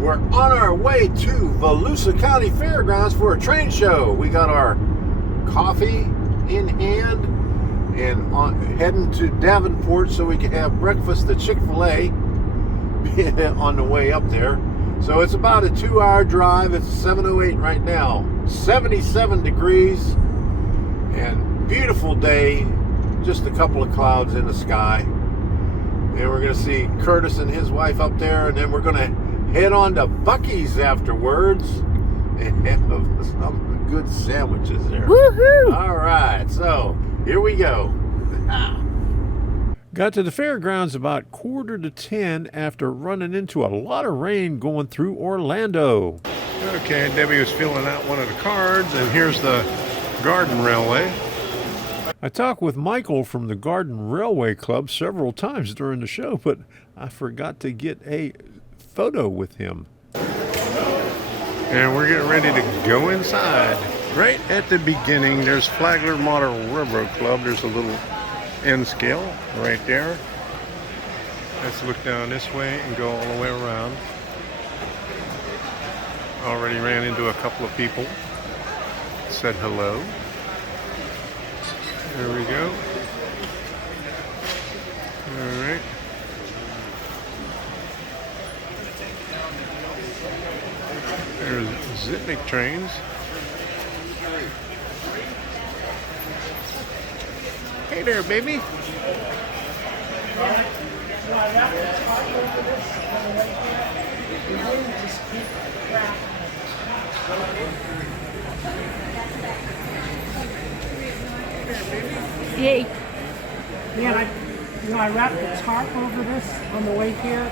We're on our way to Volusia County Fair Grounds for a train show. We got our coffee in hand and heading to Davenport so we can have breakfast at Chick-fil-A on the way up there. So it's about a 2-hour drive. It's 7:08 right now. 77 degrees and beautiful day. Just a couple of clouds in the sky. And we're going to see Curtis and his wife up there, and then we're going to head on to Buc-ee's afterwards and have some good sandwiches there. Woohoo! All right, so here we go. Got to the fairgrounds about 9:45 after running into a lot of rain going through Orlando. Okay, Debbie was filling out one of the cards, and here's the Garden Railway. I talked with Michael from the Garden Railway Club several times during the show, but I forgot to get a photo with him. And we're getting ready to go inside. Right at the beginning, there's Flagler Model Railroad Club. There's a little end scale right there. Let's look down this way and go all the way around. Already ran into a couple of people. Said hello. There we go. All right. There's Zipnik trains. Hey there, baby. Yay. Yeah, I wrapped the tarp over this on the way here.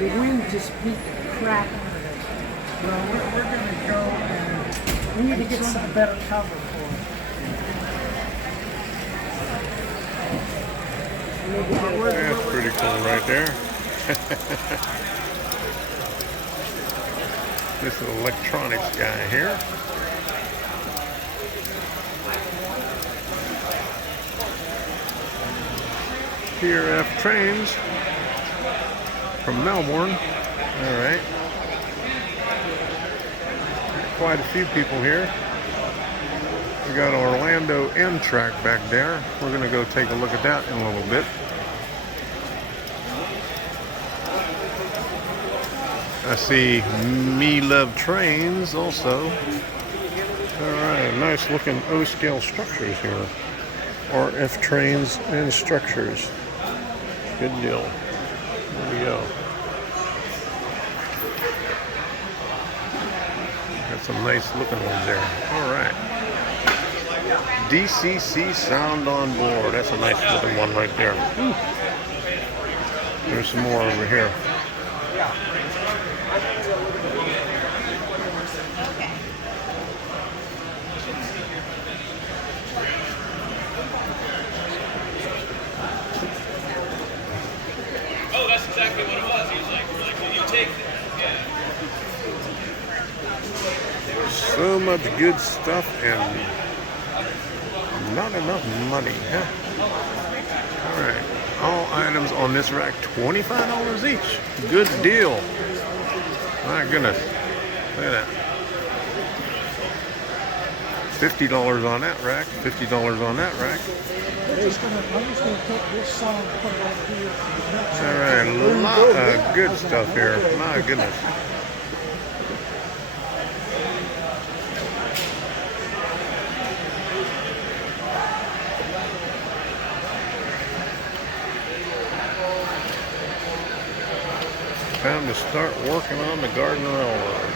The wind just beat the crap out of it. Well, we're going to go and we need to get some better cover for it. That's pretty cool right there. This is electronics guy here. PRF trains from Melbourne. All right. Quite a few people here. We got Orlando M track back there. We're going to go take a look at that in a little bit. I see Me Love Trains also. All right, nice looking O-scale structures here. RF trains and structures. Good deal. There we go. Got some nice looking ones there. All right. DCC sound on board. That's a nice looking one right there. There's some more over here. Oh, that's exactly what it was. He was like, we're like, will you take this? Yeah. So much good stuff and not enough money. Huh? All right. All items on this rack, $25 each. Good deal. My goodness. Look at that. $50 on that rack. $50 on that rack. I'm just gonna take this song and put it over here. All right, a lot of good stuff here. My goodness. Time to start working on the Garden Railroad.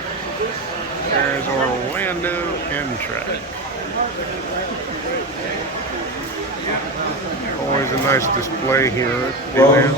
There's Orlando N-Track. Always a nice display here at Deland.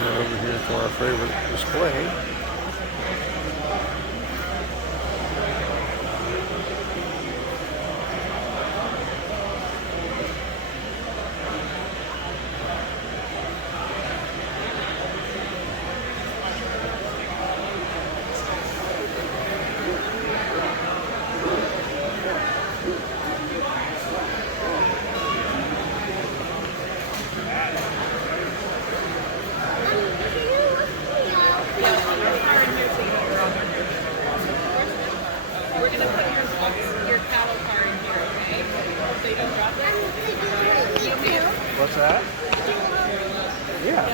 on over here for our favorite display. We're going to put your cattle car in here, okay? So you don't drop it? What's that? Yeah.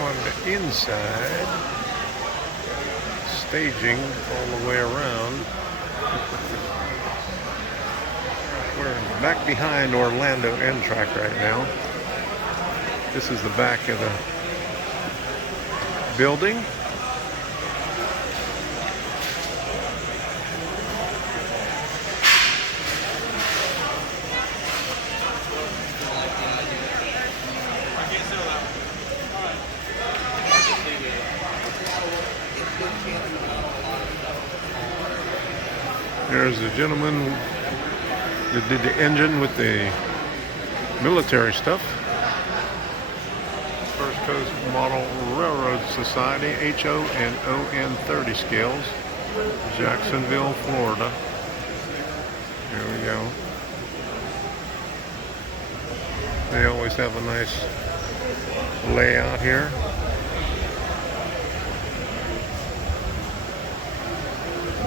On the inside, staging all the way around. We're back behind Orlando N track right now. This is the back of the building. There's the gentleman that did the engine with the military stuff. First Coast Model Railroad Society, HO and ON 30 scales, Jacksonville, Florida. Here we go. They always have a nice layout here.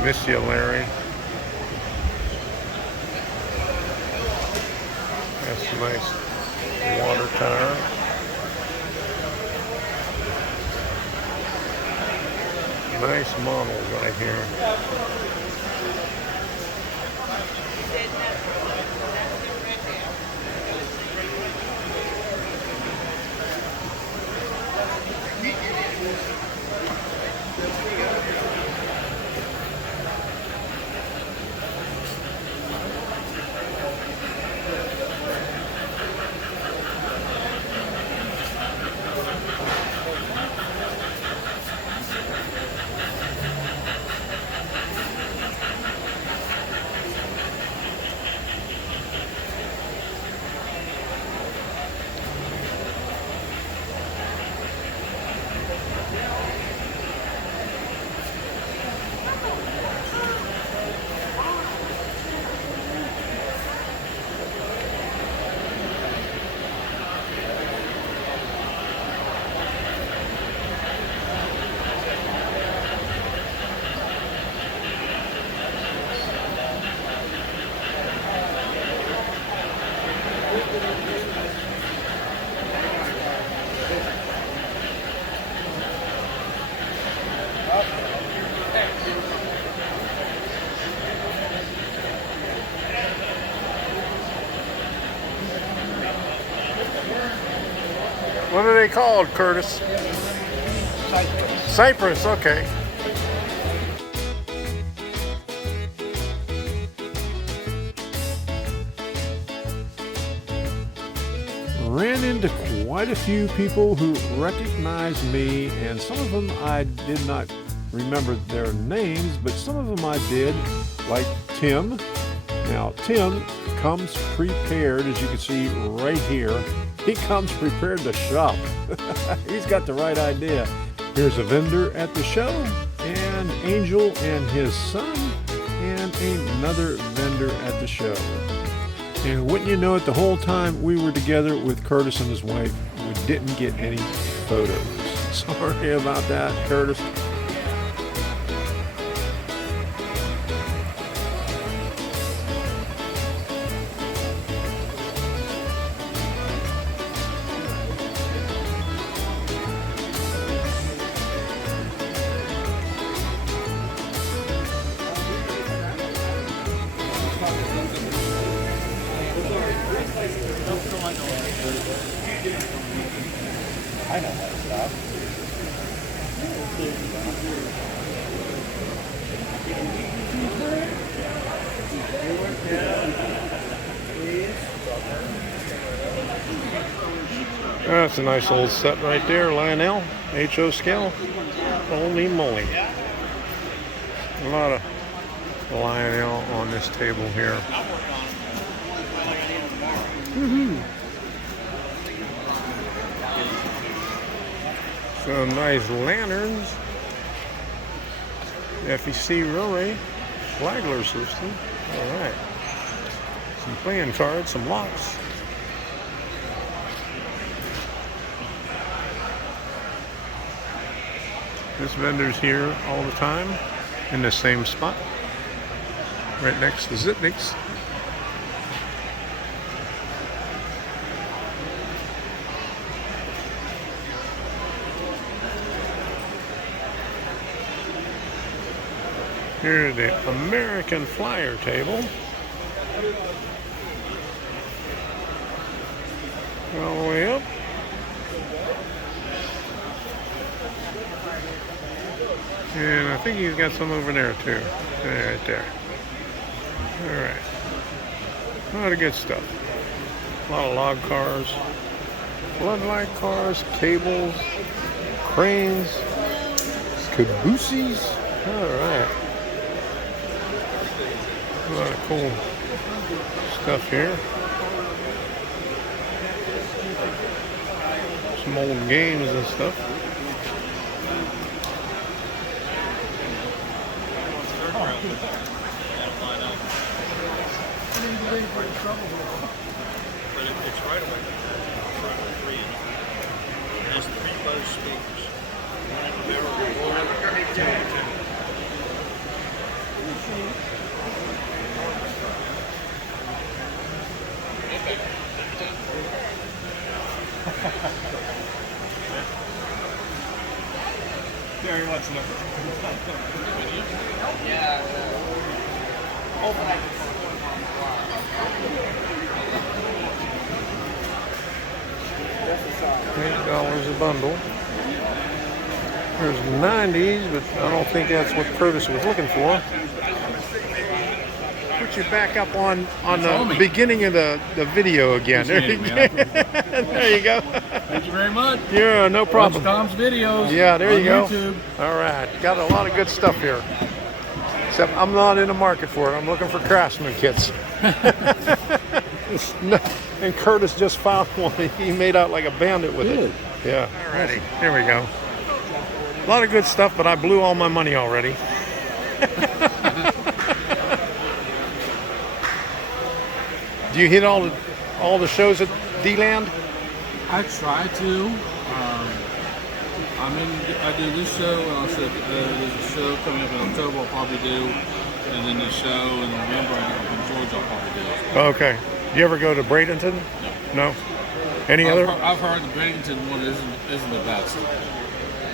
Miss you, Larry. That's a nice water tower. Nice models right here. What are they called, Curtis? Cypress, okay. Ran into quite a few people who recognized me, and some of them I did not remember their names, but some of them I did, like Tim. Now, Tim comes prepared, as you can see right here. He comes prepared to shop. He's got the right idea. Here's a vendor at the show, and Angel and his son, and another vendor at the show. And wouldn't you know it, the whole time we were together with Curtis and his wife, we didn't get any photos. Sorry about that, Curtis. I know how to stop. That's a nice old set right there, Lionel. HO scale. Holy moly. A lot of Lionel on this table here. Some nice lanterns. FEC Relay. Flagler system. Alright. Some playing cards, some locks. This vendor's here all the time in the same spot, right next to Zitnik's. Here's the American Flyer table. All the way up. And I think he's got some over there too. Right there. Alright. A lot of good stuff. A lot of log cars. Floodlight cars, cables, cranes, cabooses. Alright. A lot of cool stuff here. Some old games and stuff. But it's right away. Right away 3 inches. It has 3 Bose speakers. One in the middle, one in the Very much so. $8 a bundle. There's 90s, but I don't think that's what Curtis was looking for. Put you back up on the beginning of the video again. There you, there you go. Thank you very much. Yeah, no problem. Watch Tom's videos. Yeah, there you go. YouTube. All right, got a lot of good stuff here. Except I'm not in the market for it. I'm looking for Craftsman kits. And Curtis just found one. He made out like a bandit with it. Yeah. Alrighty, here we go. A lot of good stuff, but I blew all my money already. Do you hit all the shows at Deland? I try to. I do this show, and also there's a show coming up in October I'll probably do, and then the show in November in Georgia I'll probably do as well. Okay. You ever go to Bradenton? No. Any other? I've heard the Bradenton one isn't the best.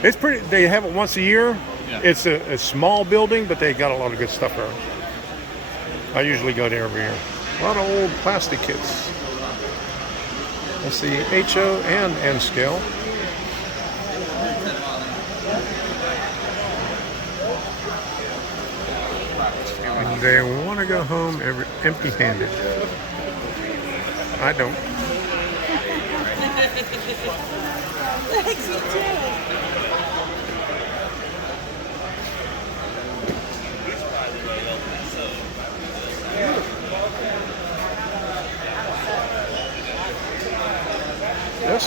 It's pretty. They have it once a year. Yeah. It's a small building, but they got a lot of good stuff there. I usually go there every year. A lot of old plastic kits. That's the HO and N scale. And they want to go home empty-handed. I don't. Thanks, you too.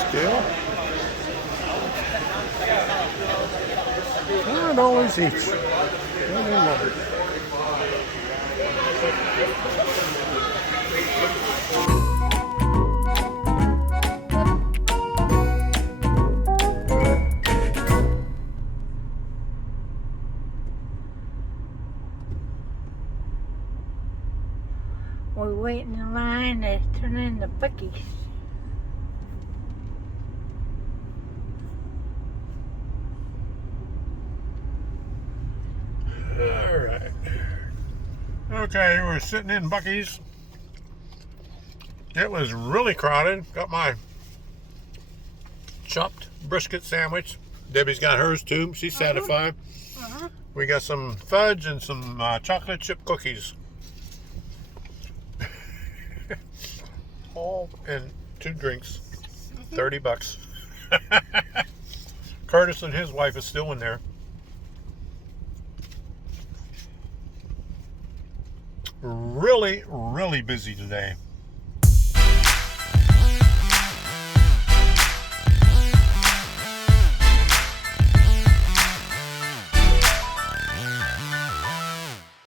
scale. $5 each. What in the- We're waiting in line to turn in the Buc-ees. All right. Okay, we're sitting in Buc-ee's. It was really crowded. Got my chopped brisket sandwich. Debbie's got hers too. She's satisfied. We got some fudge and some chocolate chip cookies. All and 2 drinks. $30. Curtis and his wife is still in there. Really, really busy today.